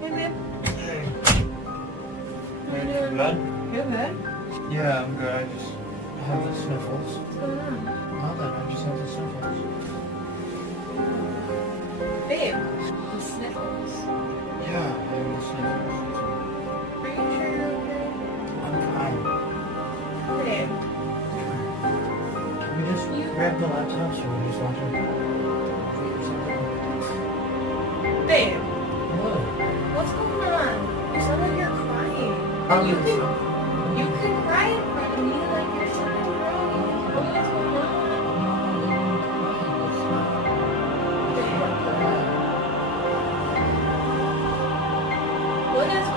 Hey, babe. Hey. How you You doing? good? You're good. Yeah, I'm good. I just have the sniffles. What's going on? Nothing. I just have the sniffles. Babe, the sniffles. Yeah, I have the sniffles. Are you sure you're okay? I'm fine. Babe, Can we just grab the laptop so we just watch it? babe, What? what's going on? You sound like you're crying. Are You can cry in front of me like there's something wrong. You can tell me what's going on. Babe, what is